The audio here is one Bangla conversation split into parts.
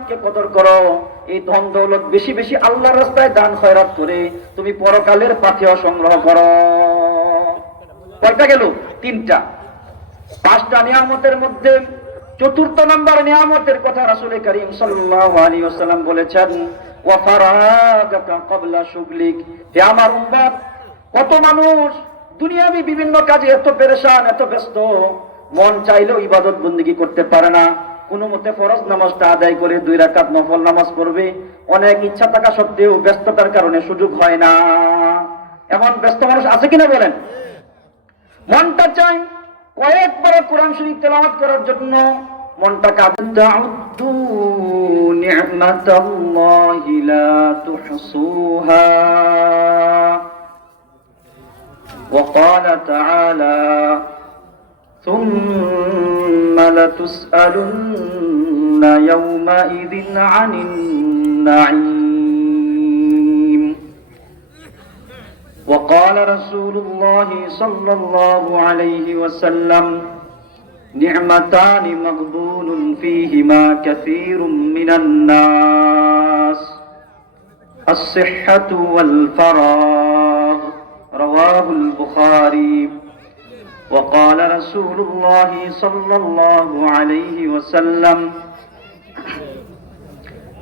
দৌলতকে কদর করো। এই ধন দৌলত বেশি বেশি আল্লাহর রাস্তায় দান, খয়রাত করে তুমি পরকালের পাথেয় সংগ্রহ করো। কয়টা গেল? তিনটা। পাঁচটা নিয়ামতের মধ্যে চতুর্থ নম্বর নিয়ামতের কথা রাসূল করিম সাল্লাল্লাহু আলাইহি ওয়াসাল্লাম বলেছেন আমার উম্মত, কত মানুষ দুনিয়াবি বিভিন্ন কাজে এত পেরেশান, এত ব্যস্ত, মন চাইলেও ইবাদত বন্দিগি করতে পারে না। কোনো মতে ফরজ নামাজটা আদায় করে দুই রাকাত নফল নামাজ পড়বে অনেক ইচ্ছা থাকা সত্ত্বেও ব্যস্ততার কারণে সুযোগ হয় না এমন ব্যস্ত মানুষ আছে কিনা বলেন মনটা চাই কয়েকবার কোরআন শরীফ তেলাওয়াত করার জন্য মনটা কাঁদে তাউদ্দু নি'মাতাল্লাহি লা তুহসুহা وقال تعالى لتسألن يومئذ عن النعيم. وقال رسول الله صلى الله عليه وسلم نعمتان مغبون فيهما كثير من الناس الصحة والفراغ. رواه البخاري. وقال رسول الله صلى الله عليه وسلم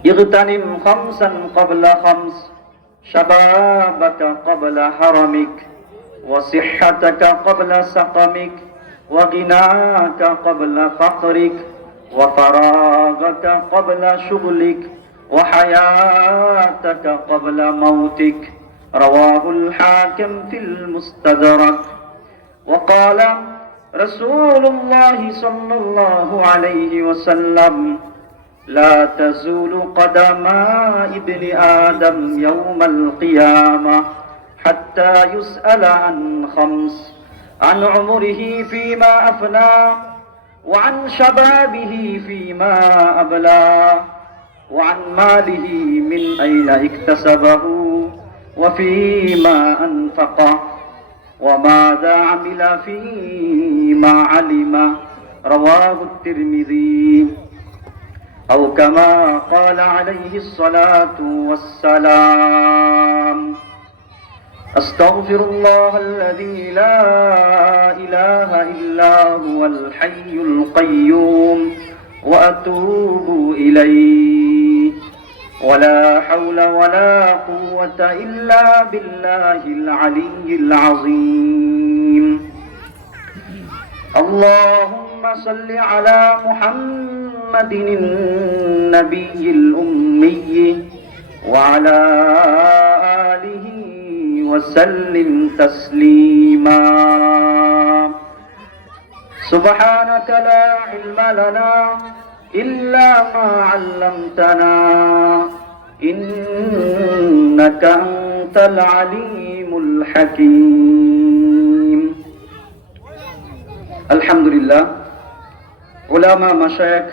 اغتنم خمسا قبل خمس شبابك قبل حرمك وصحتك قبل سقمك وغناك قبل فقرك وفراغك قبل شغلك وحياتك قبل موتك. رواه الحاكم في المستدرك. وقال رسول الله صلى الله عليه وسلم لا تزول قدما ابن آدم يوم القيامة حتى يسأل عن خمس عن عمره فيما أفنى وعن شبابه فيما أبلى وعن ماله من أين اكتسبه وفيما أنفقه. وماذا عمل فيما علم. رواه الترمذي. أو كما قال عليه الصلاة والسلام. أستغفر الله الذي لا إله إلا هو الحي القيوم. وأتوب إليه. ولا حول ولا قوة إلا بالله العلي العظيم. اللهم صل على محمد النبي الأمي وعلى آله وسلم تسليما. سبحانك لا علم لنا إلا ما علمتنا إنك أنت العليم الحكيم আলহামদুলিল্লাহ ওলামা মাশায়েখ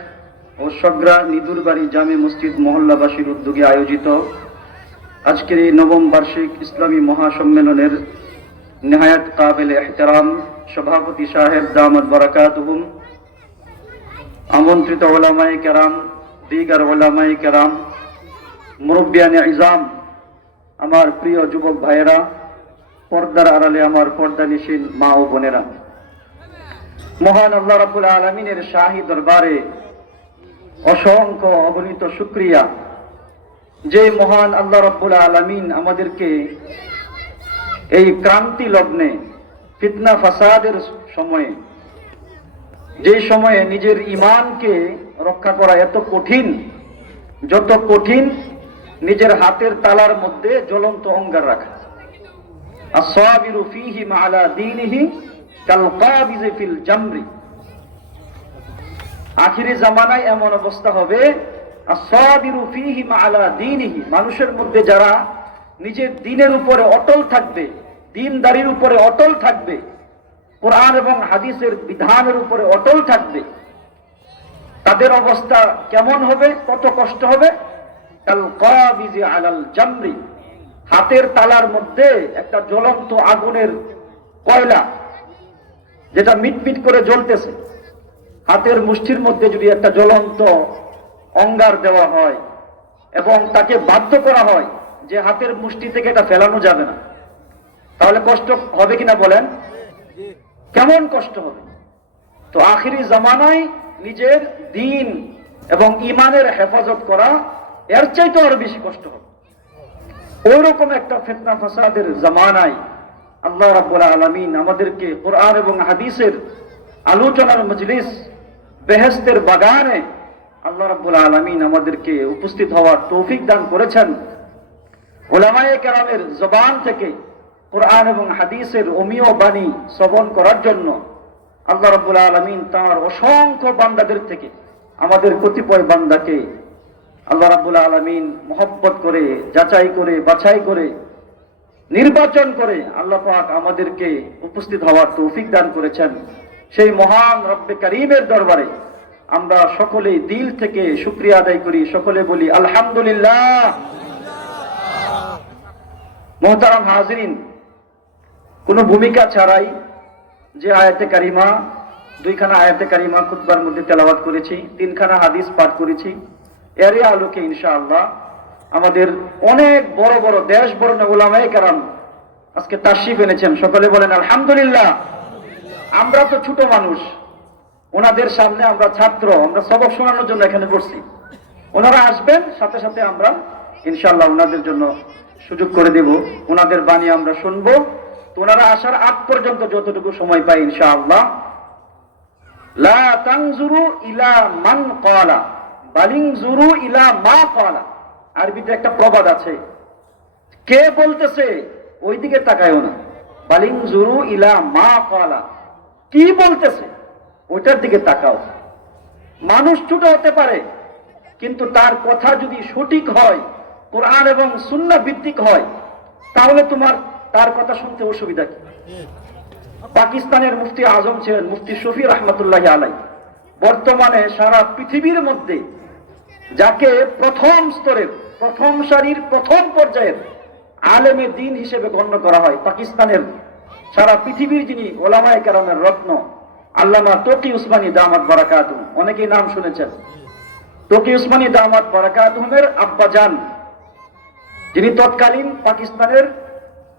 ও সগরা নিদুরবাড়ি জামে মসজিদ মহল্লাবাসীর উদ্যোগে আয়োজিত আজকের এই নবম বার্ষিক ইসলামী মহাসম্মেলনের নেহায়াত কাবেল এহতারাম সভাপতি সাহেব দামদ বারাকাতুহুম আমন্ত্রিত ওলামাই কেরাম, দিগার ওলামাই কেরাম, মুরব্বিয়ানে ইজাম, আমার প্রিয় যুবক ভাইয়েরা, পর্দার আড়ালে আমার পর্দা নিশীন মা ও বোনেরা। মহান আল্লাহ রাবুল আলমিনের শাহী দরবারে অসংখ্য অগণিত শুক্রিয়া। যে মহান আল্লাহ রাব্বুল আলমিন আমাদেরকে এই ক্রান্তি লগ্নে ফিতনা ফাসাদের সময়ে যে সময়ে নিজের ইমানকে রক্ষা করা এত কঠিন, যত কঠিন নিজের হাতের তালার মধ্যে জ্বলন্ত অঙ্গার রাখা। আখিরি জামানায় এমন অবস্থা হবে মানুষের মধ্যে যারা নিজের দিনের উপরে অটল থাকবে, দিনদারির উপরে অটল থাকবে কোরআন এবং হাদিসের বিধানের উপরে অটল থাকবে, তাদের অবস্থা কেমন হবে, কত কষ্ট হবে? হাতের তালার মধ্যে একটা জ্বলন্ত আগুনের কয়লা, যেটা মিটমিট করে জ্বলতেছে। হাতের মুষ্টির মধ্যে যদি একটা জ্বলন্ত অঙ্গার দেওয়া হয় এবং তাকে বাধ্য করা হয় যে হাতের মুষ্টি থেকে এটা ফেলানো যাবে না, তাহলে কষ্ট হবে কিনা বলেন? কেমন কষ্ট হবে? তো আখিরি জামানায় নিজের দিন এবং ইমানের হেফাজত করা, এর চাইতে আরও বেশি কষ্ট হবে। ওইরকম একটা ফেতনা ফাসাদের জামানায় আল্লাহ রাব্বুল আলামিন আমাদেরকে কোরআন এবং হাদিসের আলোচনার মজলিস বেহেস্তের বাগানে আল্লাহ রাব্বুল আলামিন আমাদেরকে উপস্থিত হওয়ার তৌফিক দান করেছেন। ওলামায়ে কেরামের জবান থেকে কোরআন এবং হাদিসের অমীয় বাণী শ্রবণ করার জন্য আল্লাহ রাব্বুল আলামিন তার অসংখ্য বান্দাদের থেকে, আমাদের কতিপয় বান্দাকে আল্লাহ রাব্বুল আলামিন মহব্বত করে, যাচাই করে, বাছাই করে, নির্বাচন করে আল্লাহ পাক আমাদেরকে উপস্থিত হওয়ার তৌফিক দান করেছেন। সেই মহান রব্বে করিমের দরবারে আমরা সকলে দিল থেকে শুক্রিয়া আদায় করি, সকলে বলি আলহামদুলিল্লাহ। মোহতারাম হাজরিন কোনো ভূমিকা ছাড়াই যে আয়াতে কারিমা, দুইখানা আয়াতে কারিমা খুতবার মধ্যে তেলাওয়াত করেছি, তিনখানা হাদিস পাঠ করেছি, এরই আলোকে ইনশাআল্লাহ আমাদের অনেক বড় বড় দেশ বড় ওলামাই কারণ আজকে তাশিফ এনেছেন। সকলে বলেন, আলহামদুলিল্লাহ, আমরা তো ছোট মানুষ। ওনাদের সামনে আমরা ছাত্র, আমরা সবক শোনানোর জন্য এখানে বসছি। ওনারা আসবেন, সাথে সাথে আমরা ইনশাআল্লাহ ওনাদের জন্য সুযোগ করে দেব। ওনাদের বাণী আমরা শুনব। তো ওনারা আসার আগ পর্যন্ত যতটুকু সময় পাই ইনশাআল্লাহ। লা তানজুরু ইলা মান ক্বালা বালিনজুরু ইলা মা ক্বালা। আরবিতে একটা প্রবাদ আছে, কে বলতেছে ওই দিকে তাকায়ও না। বালিনজুরু ইলা মা ক্বালা, কি বলতেছে ওইটার দিকে তাকাও। মানুষ ছোট হতে পারে, কিন্তু তার কথা যদি সঠিক হয়, কোরআন এবং সুন্না ভিত্তিক হয়, তাহলে তোমার তার কথা শুনতে অসুবিধা কি? পাকিস্তানের মুফতি আজম ছিলেন মুফতি শফি রহমতুল্লাহ আলাই। বর্তমানে সারা পৃথিবীর মধ্যে যাকে প্রথম স্তরের, প্রথম সারির, প্রথম পর্যায়ের আলেমে দিন হিসেবে গণ্য করা হয় পাকিস্তানের সারা পৃথিবীর যিনি ওলামায় কেরামের রত্ন আল্লামা তকি উসমানী দামাত বারাকাতুম অনেকেই নাম শুনেছেন। তকি উসমানী দামাত বারাকাতুমের আব্বাজান, যিনি তৎকালীন পাকিস্তানের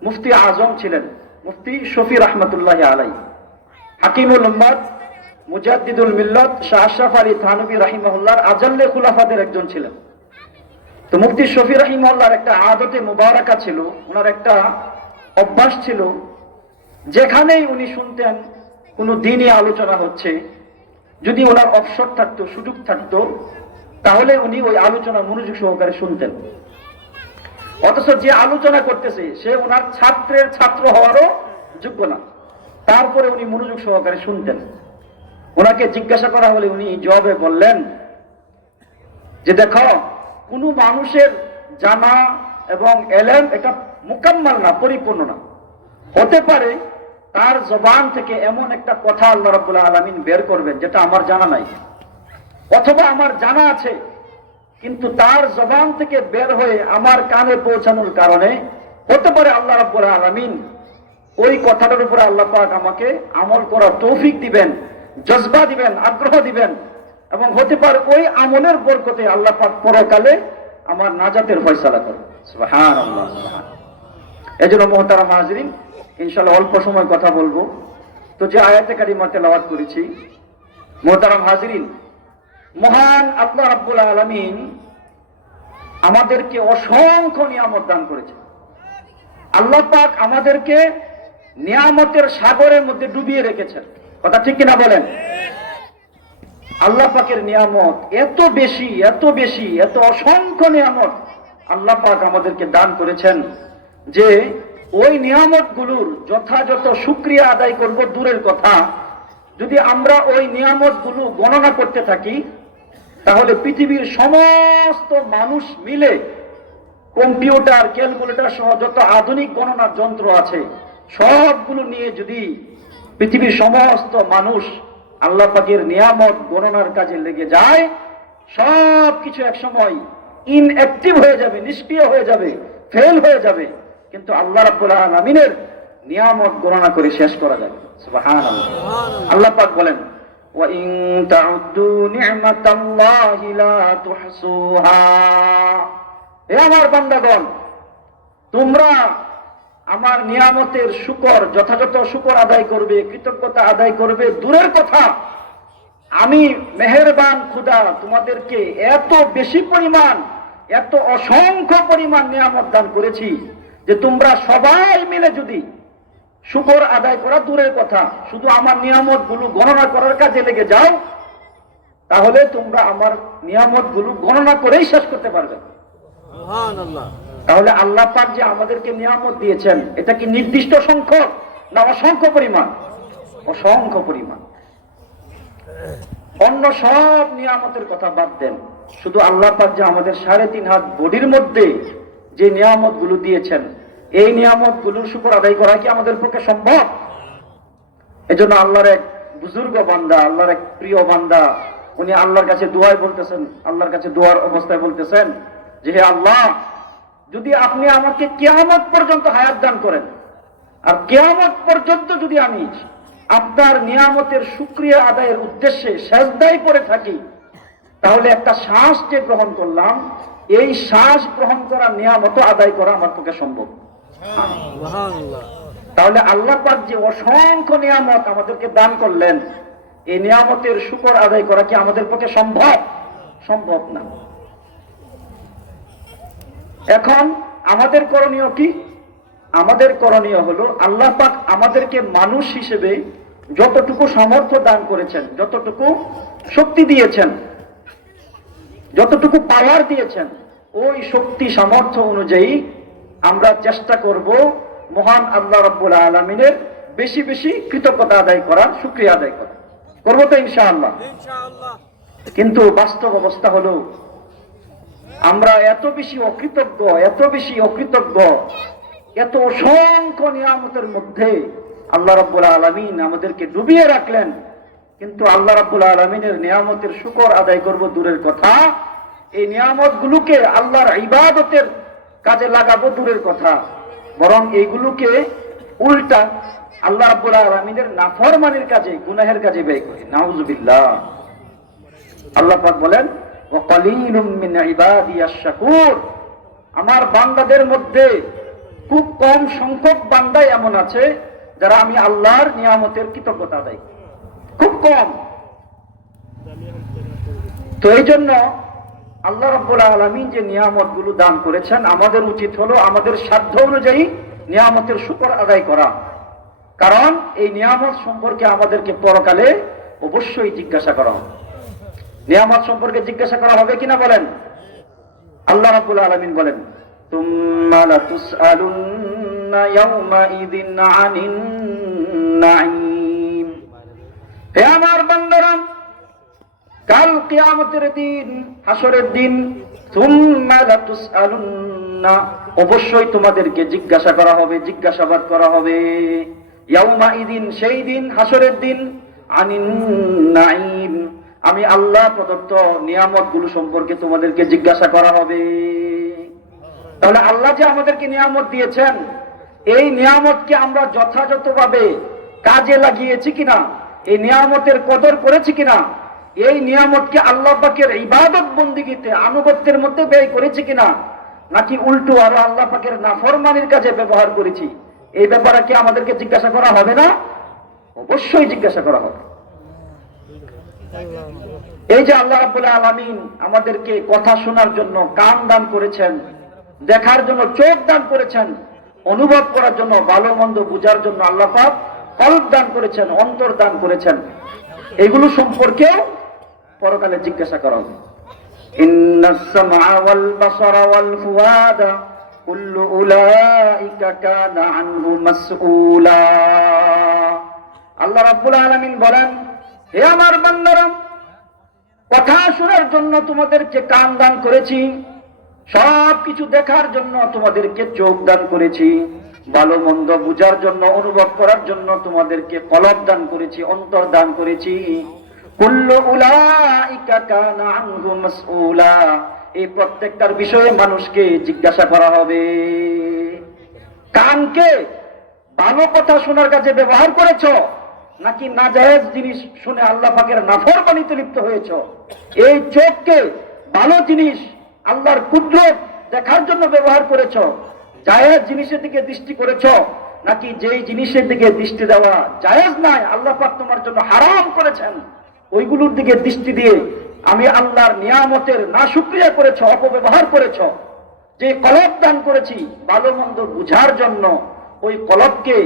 মুফতি আজম ছিলেন, মুফতি শফি রহমতুল্লাহ আলাই হাকিমুল উম্মাদ, মুজাদ্দিদুল মিল্লত, শাহ আশরাফ আলী থানবী রাহিমাহুল্লাহর আজাল্লে খুলাফাদের একজন ছিলেন। তো মুফতি শফি রাহিমাহুল্লাহর একটা আদতে মুবারাকা ছিল, ওনার একটা অভ্যাস ছিল, যেখানেই উনি শুনতেন কোনো দিনই আলোচনা হচ্ছে, যদি ওনার অবসর থাকতো, সুযোগ থাকতো, তাহলে উনি ওই আলোচনা মনোযোগ সহকারে শুনতেন। অথচ যে আলোচনা করতেছে, সে ওনার ছাত্রের ছাত্র হওয়ারও যোগ্য না। তারপরে উনি মনোযোগ সহকারে শুনতেন। ওনাকে জিজ্ঞাসা করা হলে উনি জবাবে বললেন যে, দেখো, কোনো মানুষের জানা এবং এলেম এটা মোকাম্মাল না, পরিপূর্ণ না। হতে পারে তার জবান থেকে এমন একটা কথা আল্লাহ রাবুল্লাহ আলমিন বের করবেন যেটা আমার জানা নাই। অথবা আমার জানা আছে কিন্তু তার জবান থেকে বের হয়ে আমার কানে পৌঁছানোর কারণে হতে পারে আল্লাহ রাব্বুল আলামিন ওই কথাটার উপরে আল্লাহ পাক আমাকে আমল করার তৌফিক দিবেন, জজবা দিবেন, আগ্রহ দিবেন এবং হতে পারে ওই আমলের বরকতে আল্লাহ পাক পরকালে আমার নাজাতের ফয়সালা করবে সুবহানাল্লাহ সুবহান এজন্য মোহতারাম হাজরিন, ইনশাআল্লাহ অল্প সময় কথা বলব। তো যে আয়াতে কারিমা তেলাওয়াত করেছি, মোহতারাম হাজরিন মহান আল্লাহ রাব্বুল আলামিন আমাদেরকে অসংখ্য নিয়ামত দান করেছে আল্লাহ পাক আমাদেরকে নিয়ামতের সাগরের মধ্যে ডুবিয়ে রেখেছেন। কথা ঠিক কিনা বলেন? আল্লাহ পাকের নিয়ামত এত বেশি এত বেশি, এত অসংখ্য নিয়ামত আল্লাহ পাক আমাদেরকে দান করেছেন যে ওই নিয়ামতগুলোর যথাযথ সুক্রিয়া আদায় করব দূরের কথা। যদি আমরা ওই নিয়ামতগুলো গণনা করতে থাকি তাহলে পৃথিবীর সমস্ত মানুষ মিলে কম্পিউটার ক্যালকুলেটর সহ যত আধুনিক গণনার যন্ত্র আছে সবগুলো নিয়ে যদি পৃথিবীর সমস্ত মানুষ আল্লাহ পাকের নিয়ামত গণনার কাজে লেগে যায় সব কিছু একসময় ইনঅ্যাক্টিভ হয়ে যাবে নিষ্ক্রিয় হয়ে যাবে ফেল হয়ে যাবে। কিন্তু আল্লাহ রাব্বুল আলামিনের নিয়ামত গণনা করে শেষ করা যাবে। সুবহানাল্লাহ। আল্লাহ পাক বলেন وإن تعدوا نعمة الله لا تحصوها হে আমার বান্দাগণ তোমরা আমার নিয়ামতের শুকর যথাযথ শুকর আদায় করবে কৃতজ্ঞতা আদায় করবে দূরের কথা আমি মেহেরবান খুদা তোমাদেরকে এত বেশি পরিমাণ এত অসংখ্য পরিমাণ নিয়ামত দান করেছি যে তোমরা সবাই মিলে যদি শুকর আদায় করা দূরের কথা। শুধু আমার নিয়ামতগুলো গণনা করার কাজে লেগে যাও তাহলে তোমরা আমার নিয়ামতগুলো গণনা করেই শেষ করতে পারবে। তাহলে আল্লাহ পাক যে আমাদেরকে নিয়ামত দিয়েছেন এটা কি নির্দিষ্ট সংখ্যক না অসংখ্য পরিমাণ? অসংখ্য পরিমাণ। অন্য সব নিয়ামতের কথা বাদ দেন। শুধু আল্লাহ পাক যে আমাদের সাড়ে তিন হাত বডির মধ্যে যে নিয়ামতগুলো দিয়েছেন এই নিয়ামতগুলোর শুকর আদায় করা কি আমাদের পক্ষে সম্ভব? এজন্য আল্লাহর এক বুজুর্গ বান্দা, আল্লাহর এক প্রিয় বান্দা, উনি আল্লাহর কাছে দোয়ায় বলতেছেন, আল্লাহর কাছে দোয়ার অবস্থায় বলতেছেন যে, হে আল্লাহ, যদি আপনি আমাকে কেয়ামত পর্যন্ত হায়াত দান করেন, আর কেয়ামত পর্যন্ত যদি আমি আপনার নিয়ামতের সুক্রিয়া আদায়ের উদ্দেশ্যে সেজদাই করে থাকি, তাহলে একটা শ্বাস যে গ্রহণ করলাম, এই শ্বাস গ্রহণ করা নিয়ামত আদায় করা আমার পক্ষে সম্ভব। তাহলে আল্লাহ পাক যে অসংখ্য নিয়ামত আমাদেরকে দান করলেন, এই নিয়ামতের শুকর আদায় করা কি আমাদের পক্ষে সম্ভব? সম্ভব না। এখন আমাদের করণীয় কি? আমাদের করণীয় হলো আল্লাহ পাক আমাদেরকে মানুষ হিসেবে যতটুকু সামর্থ্য দান করেছেন, যতটুকু শক্তি দিয়েছেন, যতটুকু পাওয়ার দিয়েছেন, ওই শক্তি সামর্থ্য অনুযায়ী আমরা চেষ্টা করব মহান আল্লাহ রব্বুল আলমিনের বেশি বেশি কৃতজ্ঞতা আদায় করা শুক্রিয়া আদায় করা করব তো ইনশাআল্লাহ। কিন্তু বাস্তব অবস্থা হলো আমরা এত বেশি অকৃতজ্ঞ এত বেশি অকৃতজ্ঞ এত অসংখ্য নিয়ামতের মধ্যে আল্লাহ রাব্বুল আলমিন আমাদেরকে ডুবিয়ে রাখলেন। কিন্তু আল্লাহ রাব্বুল আলমিনের নিয়ামতের শুকর আদায় করব দূরের কথা। এই নিয়ামত গুলোকে আল্লাহর ইবাদতের কাজে লাগাবো দূরের কথা। বরং এইগুলোকে উল্টা আল্লাহ রাব্বুল আলমিনের নাফরমানির কাজে, গুনাহের কাজে ব্যয় করি। নাউজুবিল্লাহ। আল্লাহ পাক বলেন আমার বান্দাদের মধ্যে খুব কম সংখ্যক বান্দাই এমন আছে যারা আমি আল্লাহর নিয়ামতের কৃতজ্ঞতা দেয় খুব কম। তো এই জন্য আল্লাহ রব্বুল আলমিন যে নিয়ামতগুলো দান করেছেন, আমাদের উচিত হলো আমাদের সাধ্য অনুযায়ী নিয়ামতের শুকর আদায় করা। কারণ এই নিয়ামত সম্পর্কে আমাদেরকে পরকালে অবশ্যই জিজ্ঞাসা করা নিয়ামত সম্পর্কে জিজ্ঞাসা করা হবে কিনা বলেন? আল্লাহ রাব্বুল আলামিন বলেন আমার বান্দারা কাল কিয়ামতের দিন হাসরের দিন অবশ্যই তোমাদেরকে জিজ্ঞাসা করা হবে, জিজ্ঞাসাবাদ করা হবে। ইয়াউমাইযিন সেই দিন হাসরের দিন, আনিন নাঈম। আমি আল্লাহ প্রদত্ত নিয়ামতগুলো সম্পর্কে তোমাদেরকে জিজ্ঞাসা করা হবে। তাহলে আল্লাহ যে আমাদেরকে নিয়ামত দিয়েছেন, এই নিয়ামতকে আমরা যথাযথভাবে কাজে লাগিয়েছি কিনা, এই নিয়ামতের কদর করেছি কিনা এই নিয়ামতকে আল্লাহ পাকের ইবাদত বন্দিগিতে, আনুগত্যের মধ্যে ব্যয় করেছি কিনা, নাকি উল্টো আরও আল্লাহ পাকের নাফরমানির কাজে ব্যবহার করেছি? এই ব্যাপারে কি আমাদেরকে জিজ্ঞাসা করা হবে না? অবশ্যই জিজ্ঞাসা করা হবে। এই যে আল্লাহ রাবুল আলমিন আমাদেরকে কথা শোনার জন্য কান দান করেছেন, দেখার জন্য চোখ দান করেছেন, অনুভব করার জন্য ভালো মন্দ বুঝার জন্য আল্লাহ পাক কল্প দান করেছেন, অন্তর দান করেছেন। এগুলো সম্পর্কেও পরকালে জিজ্ঞাসা করা হবে। আল্লাহ আলামিন আমার কথা শোনার জন্য তোমাদেরকে কান দান করেছি সব কিছু দেখার জন্য তোমাদেরকে চোখ দান করেছি, ভালো মন্দ বুঝার জন্য, অনুভব করার জন্য তোমাদেরকে কলব দান করেছি, অন্তর দান করেছি। এই প্রত্যেকটার বিষয়ে মানুষকে জিজ্ঞাসা করা হবে। কানকে ভালো কথা শোনার কাজে ব্যবহার করেছ, নাকি নাজায়েজ জিনিস শুনে আল্লাহ পাকের নাফরমানিতে লিপ্ত হয়েছ? এই চোখকে ভালো জিনিস আল্লাহর কুদরত দেখার জন্য ব্যবহার করেছ, জায়েজ জিনিসের দিকে দৃষ্টি করেছ, নাকি যেই জিনিসের দিকে দৃষ্টি দেওয়া জায়েজ নাই আল্লাহ পাক তোমার জন্য হারাম করেছেন? ওইগুলোর দিকে দৃষ্টি দিয়ে আমি আল্লাহর নিয়ামতের না সুক্রিয়া করেছ, অপব্যবহার করেছ, যে কলব দান করেছি ভালো মন্দ বুঝার জন্য, ওই কলবকে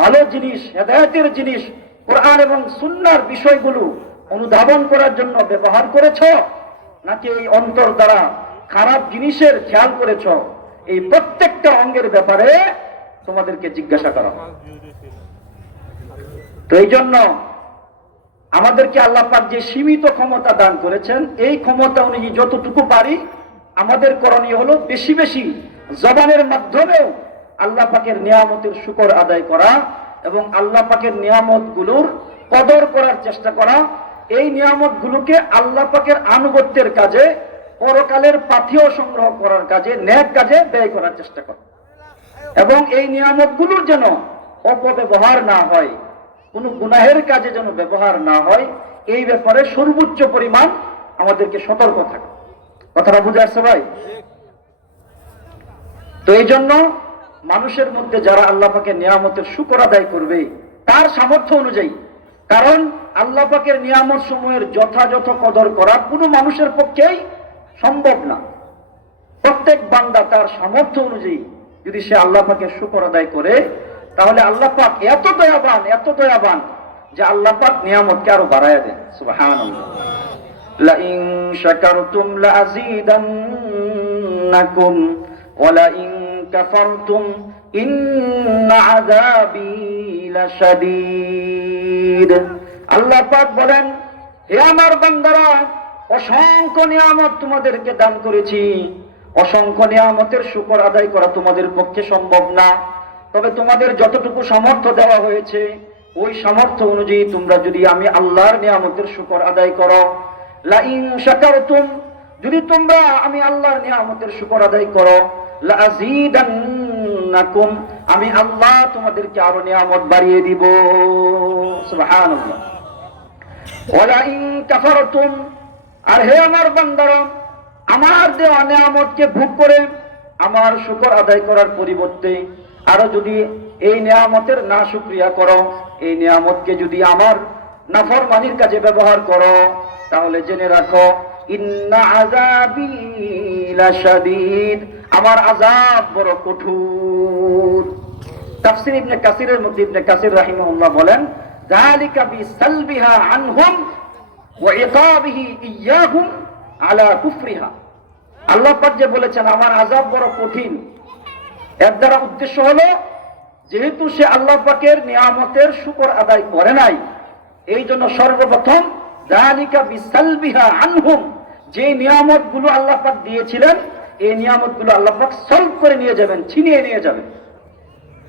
ভালো জিনিস, হেদায়তের জিনিস, কোরআন এবং সুন্নার বিষয়গুলো অনুধাবন করার জন্য ব্যবহার করেছ নাকি এই অন্তর দ্বারা খারাপ জিনিসের খেয়াল করেছ এই প্রত্যেকটা অঙ্গের ব্যাপারে তোমাদেরকে জিজ্ঞাসা করা। তো এই জন্য আমাদেরকে আল্লাহ পাক যে সীমিত ক্ষমতা দান করেছেন, এই ক্ষমতা অনুযায়ী যতটুকু পারি, আমাদের করণীয় হলো বেশি বেশি জবানের মাধ্যমেও আল্লাহ পাকের নিয়ামতের শুকর আদায় করা এবং আল্লাহ পাকের নিয়ামতগুলোর কদর করার চেষ্টা করা। এই নিয়ামত গুলোকে আল্লাহ পাকের আনুগত্যের কাজে, পরকালের পাথেয় সংগ্রহ করার কাজে, ন্যাক কাজে ব্যয় করার চেষ্টা করা। এবং এই নিয়ামতগুলোর যেন অপব্যবহার না হয়। কোনো গুনাহের কাজে যেন ব্যবহার না হয়, এই ব্যাপারে সর্বোচ্চ পরিমাণ আমাদেরকে সতর্ক থাকে। কথাটা বুঝে আসছে ভাই? তো এই জন্য মানুষের মধ্যে যারা আল্লাহ পাকের নিয়ামতের শুকর আদায় করবে, তার সামর্থ্য অনুযায়ী, কারণ আল্লাহ পাকের নিয়ামত সময়ের যথাযথ কদর করা কোনো মানুষের পক্ষেই সম্ভব না। প্রত্যেক বান্দা তার সামর্থ্য অনুযায়ী যদি সে আল্লাহ পাকের শুকর আদায় করে তাহলে আল্লাহ পাক এত দয়াবান এত দয়াবান যে আল্লাহ পাক নিয়ামতকে আরো বাড়ায় দেন সুবহানাল্লাহ لئن شكرتم لأزيدنكم ولئن كفرتم إن عذابي لشديد আল্লাহ পাক বলেন হে আমার বান্দারা অসংখ্য নিয়ামত তোমাদেরকে দান করেছি অসংখ্য নিয়ামতের শুকর আদায় করা তোমাদের পক্ষে সম্ভব না তবে তোমাদের যতটুকু সামর্থ্য দেওয়া হয়েছে, ওই সামর্থ্য অনুযায়ী তোমরা যদি আমি আল্লাহর নিয়ামতের শুকর আদায় করো। লাইন যদি তোমরা আমি আল্লাহর নিয়ামতের শুকর আদায় করো আমি আল্লাহ তোমাদেরকে আরও নিয়ামত বাড়িয়ে দিব। আর হে আমার বান্দারা, আমার দেওয়া নিয়ামতকে ভোগ করে আমার শুকর আদায় করার পরিবর্তে আরও যদি এই নিয়ামতের না শুক্রিয়া করো, এই নিয়ামতকে যদি আমার নাফরমানির কাজে ব্যবহার করো, তাহলে জেনে রাখো আমার আযাব বড় কঠোর। তাফসির ইবনে কাসিরের মধ্যে ইবনে কাসির রাহিমাহুল্লাহ বলেন, যালিকা বিসালবিহা আনহুম ওয়া ইকাবিহি ইয়াহুম আলা কুফরিহা। আল্লাহ পাক যে বলেছেন, আমার আযাব বড় কঠিন। এর দ্বারা উদ্দেশ্য হলো, যেহেতু সে আল্লাহ পাকের নিয়ামতের শুকর আদায় করে নাই, এই জন্য সর্বপ্রথম যে নিয়ামতগুলো আল্লাহ পাক দিয়েছিলেন, এই নিয়ামতগুলো আল্লাহ পাক সলভ করে নিয়ে যাবেন, ছিনিয়ে নিয়ে যাবেন।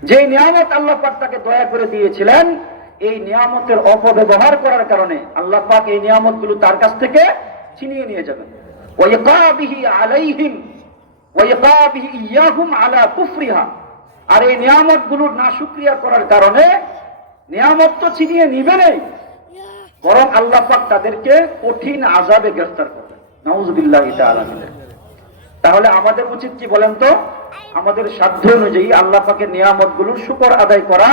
যে নিয়ামত আল্লাহ পাক তাকে দয়া করে দিয়েছিলেন, এই নিয়ামতের অপব্যবহার করার কারণে আল্লাহ পাক এই নিয়ামতগুলো তার কাছ থেকে ছিনিয়ে নিয়ে যাবেন। আর এই নিয়ামতগুলোর না শুকরিয়া করার কারণে নিয়ামত তো ছিনিয়ে নিবেনই বরং আল্লাহ পাক তাদেরকে কঠিন আজাবে গ্রেফতার করবেন নাউজুবিল্লাহি তাহলে আমাদের উচিত কি বলেন তো? আমাদের সাধ্য অনুযায়ী আল্লাহ পাকের নিয়ামতগুলোর শুকর আদায় করা।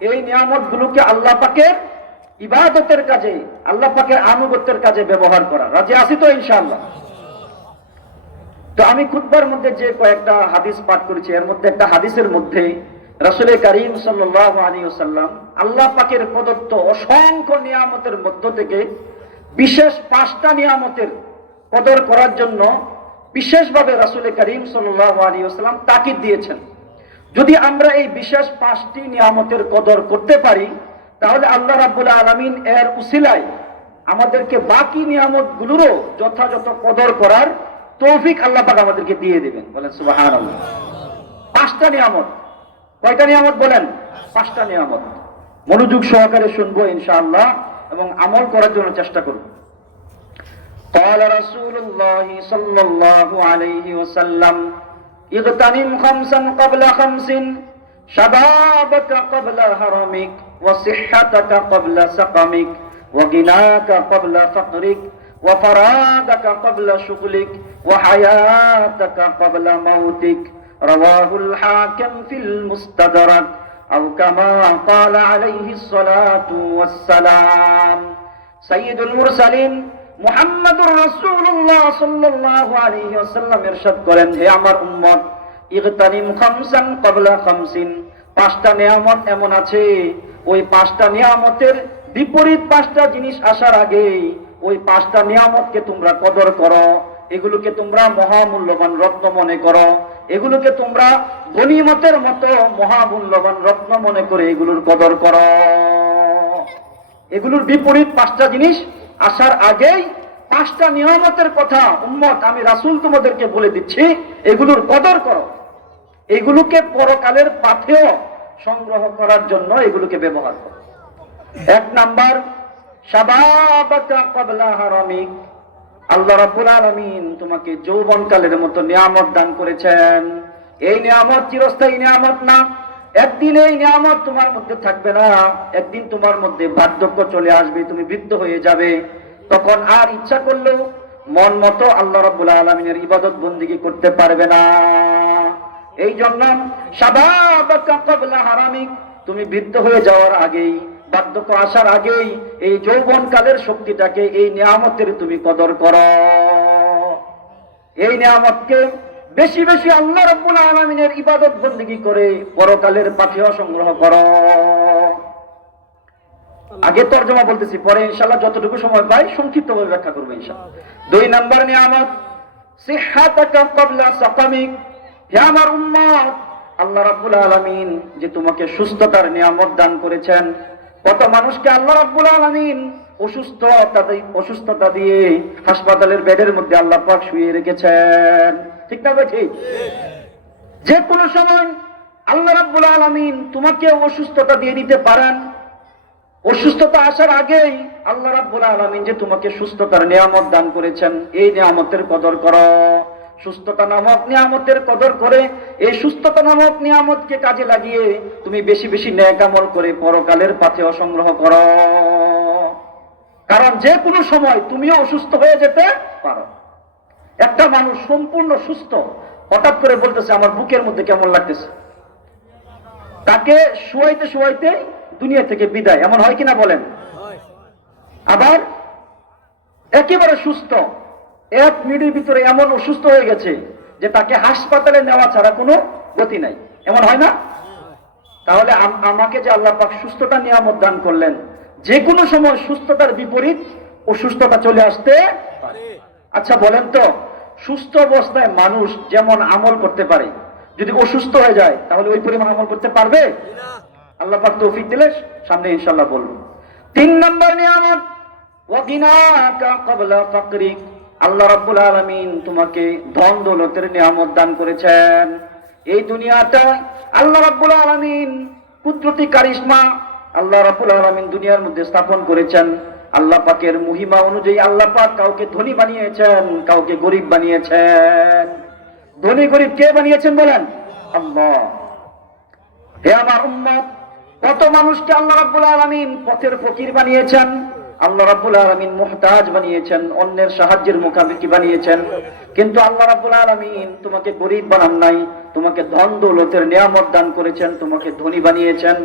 এই নিয়ামত গুলোকে আল্লাহ পাকের ইবাদতের কাজে, আল্লাহ পাকের আনুগত্যের কাজে ব্যবহার করা। রাজি আছি তো ইনশাআল্লাহ? তো আমি খুতবার মধ্যে যে কয়েকটা হাদিস পাঠ করেছি, এর মধ্যে একটা হাদিসের মধ্যে রাসূল করিম সাল্লাল্লাহু আলাইহি ওয়াসাল্লাম আল্লাহ পাকের প্রদত্ত অসংখ্য নিয়ামতের মধ্য থেকে বিশেষ পাঁচটা নিয়ামতের কদর করার জন্য বিশেষভাবে রাসূল করিম ওয়াসাল্লাম তাকিদ দিয়েছেন। যদি আমরা এই বিশেষ পাঁচটি নিয়ামতের কদর করতে পারি, তাহলে আল্লাহ রাব্বুল আলামিন এর উসিলায় আমাদেরকে বাকি নিয়ামত গুলোরও যথাযথ কদর করার তৌফিক আল্লাহ পাক আমাদেরকে দিয়ে দেবেন বলেন সুবহানাল্লাহ পাঁচটা নিয়ামত কয়টা নিয়ামত বলেন পাঁচটা নিয়ামত মনোযোগ সহকারে শুনবো ইনশাআল্লাহ এবং আমল করার জন্য চেষ্টা করব قال رسول الله صلى الله عليه وسلم اغتنم خمسا قبل خمس شبابك قبل هرمك وصحتك قبل سقمك وغناك قبل فقرك وفراغك قبل شغلك وحياتك قبل موتك رواه الحاكم في المستدرك أو كما قال عليه الصلاة والسلام سيد المرسلين মুহাম্মাদুর রাসূলুল্লাহ সাল্লাল্লাহু আলাইহি ওয়াসাল্লাম ইরশাদ করেন হে আমার উম্মত ইগতানিম খামসান ক্বাবলা খামসিন পাঁচটা নিয়ামত এমন আছে ওই পাঁচটা নিয়ামতের বিপরীত পাঁচটা জিনিস আসার আগে ওই পাঁচটা নিয়ামতকে তোমরা কদর করো, এগুলোকে তোমরা মহামূল্যবান রত্ন মনে করো, এগুলোকে তোমরা গনিমতের মতো মহামূল্যবান রত্ন মনে করে এগুলোর কদর করো। এগুলোর বিপরীত পাঁচটা জিনিস আসার আগেই পাঁচটা নিয়ামতের কথা উম্মত, আমি রাসুল তোমাদেরকে বলে দিচ্ছি, এগুলোর কদর করো। এগুলোকে পরকালের পাথেও সংগ্রহ করার জন্য এগুলোকে ব্যবহার করো। এক নাম্বার আল্লাহ রাব্বুল আলামিন তোমাকে যৌবনকালের মতো নিয়ামত দান করেছেন। এই নিয়ামত চিরস্থায়ী নিয়ামত না। একদিন এই নিয়ামত তোমার মধ্যে থাকবে না। একদিন তোমার মধ্যে বার্ধক্য চলে আসবে, তুমি বৃদ্ধ হয়ে যাবে। তখন আর ইচ্ছা করলেও মন মতো আল্লাহ রাব্বুল আলামিনের ইবাদত বন্দিগি করতে পারবে না। এই জন্য ক্বাবলা হারামিক, তুমি বৃদ্ধ হয়ে যাওয়ার আগেই বার্ধক্য আসার আগেই এই যৌবন কালের শক্তিটাকে এই নিয়ামতের তুমি কদর করো। এই নিয়ামতকে বেশি বেশি আল্লাহ রব্বুল আলমিনের ইবাদত বন্দিগি করে পরকালের পাথেয় সংগ্রহ করো। আগে তর্জমা বলতেছি, পরে ইনশাল্লাহ যতটুকু সময় পাই সংক্ষিপ্ত ভাবে ব্যাখ্যা করব ইনশাল্লাহ দুই নাম্বার নিয়ামত আল্লাহ রাব্বুল আলামিন যে তোমাকে সুস্থতার নিয়ামত দান করেছেন কত মানুষকে আল্লাহ রাব্বুল আলামিন অসুস্থতা দিয়ে অসুস্থতা দিয়ে হাসপাতালের বেডের মধ্যে আল্লাহ পাক শুয়ে রেখেছেন। ঠিক না ঠিক? যে কোনো সময় আল্লাহ রাব্বুল আলামিন তোমাকে অসুস্থতা দিয়ে দিতে পারেন। অসুস্থতা আসার আগেই আল্লাহ রাব্বুল আলামিন যে তোমাকে সুস্থতার নিয়ামত দান করেছেন, এই নিয়ামতের কদর করো। সুস্থতা নামক নিয়ামতের কদর করে এই সুস্থতা নামক নিয়ামতকে কাজে লাগিয়ে তুমি বেশি বেশি ন্যাক আমল করে পরকালের পাথে অসংগ্রহ করো। কারণ যে কোনো সময় তুমিও অসুস্থ হয়ে যেতে পারো। একটা মানুষ সম্পূর্ণ সুস্থ হঠাৎ করে বলতেছে আমার বুকের মধ্যে কেমন লাগতেছে? তাকে শুয়াইতে শুয়াইতে দুনিয়া থেকে বিদায়। এমন হয় কিনা বলেন? আবার একেবারে সুস্থ এক মিনিটের ভিতরে এমন অসুস্থ হয়ে গেছে যে তাকে হাসপাতালে নেওয়া ছাড়া কোনো গতি নাই। এমন হয় না? তাহলে আম- আমাকে যে আল্লাহ পাক সুস্থতা, নিয়ামত দান করলেন, যে কোনো সময় সুস্থতার বিপরীত অসুস্থতা চলে আসতে। আচ্ছা বলেন তো, সুস্থ অবস্থায় মানুষ যেমন আমল করতে পারে, যদি অসুস্থ হয়ে যায়, তাহলে ওই পরিমাণ আমল করতে পারবে? আল্লাহ পাক তৌফিক দিলে সামনে ইনশাল্লাহ বলব। তিন নম্বর নিয়ামত ওয়াগিনাকা ক্বাবলা ফাকরিক। আল্লাহ রাব্বুল আলামিন তোমাকে ধন দৌলতের নিয়ামত দান করেছেন। এই দুনিয়াটা আল্লাহ রাব্বুল আলামিন কুদরতি কারিশমা আল্লাহ রাব্বুল আলামিন দুনিয়ার মধ্যে স্থাপন করেছেন। আল্লাহ পাকের মহিমা অনুযায়ী আল্লাহ পাক কাউকে ধনী বানিয়েছেন, কাউকে গরিব বানিয়েছেন। ধনী গরিব কে বানিয়েছেন বলেন? আল্লাহ। হে আমার উম্মত, কত মানুষকে আল্লাহ রাব্বুল আলামিন পথের ফকির বানিয়েছেন। আল্লাহ রাব্বুল আলামিন মুহতাজ বানিয়েছেন, অন্যের সাহায্যের মুখাপেক্ষি বানিয়েছেন। কিন্তু আল্লাহ রাব্বুল আলামিন তোমাকে গরিব বানান নাই, তোমাকে ধন দৌলতের নিয়ামত দান করেছেন, তোমাকে ধনী বানিয়েছেন।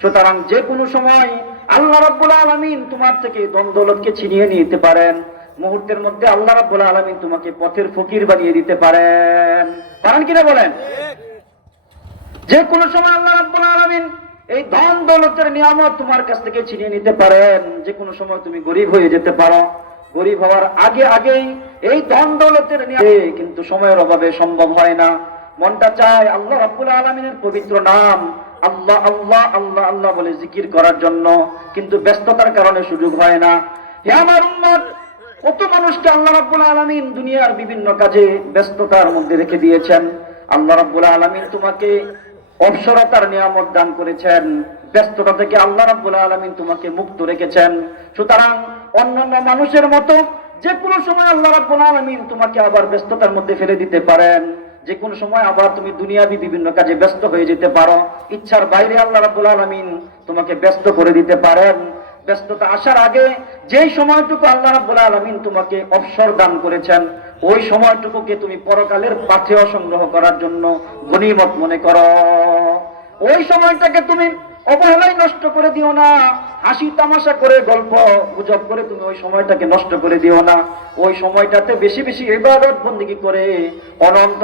সুতরাং যে কোনো সময় আল্লাহ রাব্বুল আলামিন তোমার থেকে ধন দৌলতকে ছিনিয়ে নিতে পারেন। মুহূর্তের মধ্যে আল্লাহ রাব্বুল আলামিন তোমাকে পথের ফকির বানিয়ে দিতে পারেন। পারেন কিনা বলেন? যে কোনো সময় আল্লাহ রাব্বুল আলামিন এই ধন দৌলতের নিয়ামত তোমার কাছ থেকে ছিনিয়ে নিতে পারেন। যে কোনো সময় তুমি গরিব হয়ে যেতে পারো। গরিব হওয়ার আগে আগেই এই ধন দৌলতের কিন্তু সময়ের অভাবে সম্ভব হয় না। মনটা চায় আল্লাহ রাব্বুল আলামিনের পবিত্র নাম। আল্লাহ আল্লাহ আল্লাহ আল্লাহ বলে জিকির করার জন্য, কিন্তু ব্যস্ততার কারণে সুযোগ হয় না। হে আমার উম্মত, কত মানুষকে আল্লাহ রাব্বুল আলামিন দুনিয়ার বিভিন্ন কাজে ব্যস্ততার মধ্যে রেখে দিয়েছেন। আল্লাহ রাব্বুল আলামিন তোমাকে অবসরতার নিয়ামত দান করেছেন। ব্যস্ততা থেকে আল্লাহ রাব্বুল আলামিন তোমাকে মুক্ত রেখেছেন। সুতরাং অন্যান্য মানুষের মতো যে কোনো সময় আল্লাহ রাব্বুল আলামিন তোমাকে আবার ব্যস্ততার মধ্যে ফেলে দিতে পারেন। যে কোনো সময় আবার তুমি দুনিয়াবি বিভিন্ন কাজে ব্যস্ত হয়ে যেতে পারো। ইচ্ছার বাইরে আল্লাহ রাব্বুল আলামিন তোমাকে ব্যস্ত করে দিতে পারেন। ব্যস্ততা আসার আগে যেই সময়টুকু আল্লাহ রাব্বুল আলামিন তোমাকে অবসর দান করেছেন ওই সময়টুকুকে তুমি পরকালের পাথেয় সংগ্রহ করার জন্য গণিমত মনে করো। ওই সময়টাকে তুমি অবহেলায় নষ্ট করে দিও না, হাসি তামাশা করে, গল্প গুজব করে তুমি ওই সময়টাকে নষ্ট করে দিও না। ওই সময়টাতে বেশি বেশি এবার বন্দিগি করে অনন্ত